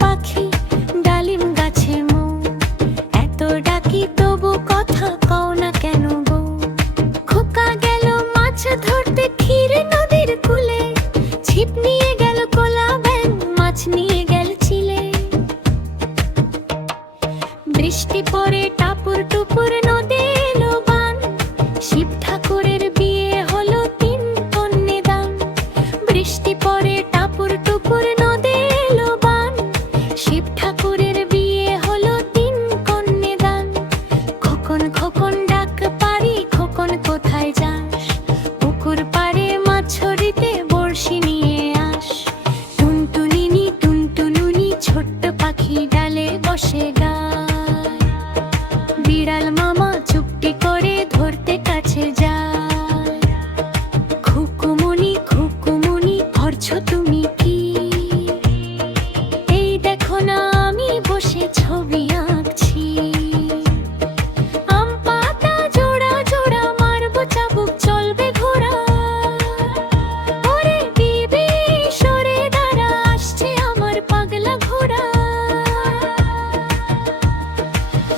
পাখি ডালিম গাছে মৌ, এত ডাকি তবু কথা কও না কেন গো। খোকা গেল মাছ ধরতে ক্ষীর নদীর কূলে, ছিপ নিয়ে গেল কোলা ব্যাঙ, মাছ নিয়ে গেল চিলে। বৃষ্টি পড়ে টাপুর টুপুর নদী এলো বান, শিব ঠাকুরের বিয়ে হলো 3 কন্যে দান। বৃষ্টি পড়ে টাপুর টুপুর নদী এলো বান, শিব ঠাকুরের বিয়ে হলো 3 কন্যে দান। খোকন খোকন ডাক পারি, খোকন কোথায় যাস? পুকুর পাড়ে মাছ ছড়িতে বড়শি নিয়ে আস। টুনটুনিনি টুনটুনুনি ছোট্ট পাখি ডালে বসে গায়, বিড়াল মামা চুপটি করে ধরতে কাছে যায়। খুকুমনি খুকুমনি করছো তুমি কি? এই দেখো না আমি বসে ছবি আঁকছি। আম পাতা জোড়া জোড়া মারবো চাবুক চলবে ঘোড়া। ওরে বিবি সরে দাঁড়া, আসছে আমার পাগলা ঘোড়া।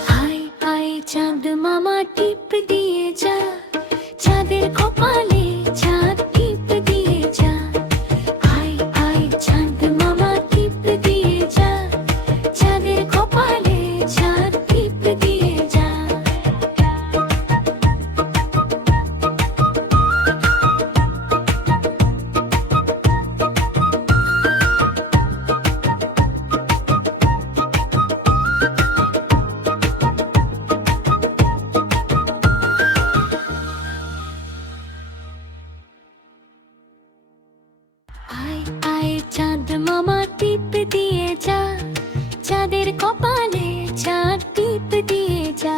হায় হায় চাঁদ মামা টিপ দিয়ে যা, চাঁদের কপালে চাঁদ টিপ দিয়ে যা। হায় হায় চাঁদ মামা টিপ দিয়ে যা, চাঁদের কপালে চাঁদ টিপ দিয়ে যা। আয় আয় চাঁদ মামা টিপ দিয়ে যা, চাঁদের কপালে চাঁদ টিপ দিয়ে যা।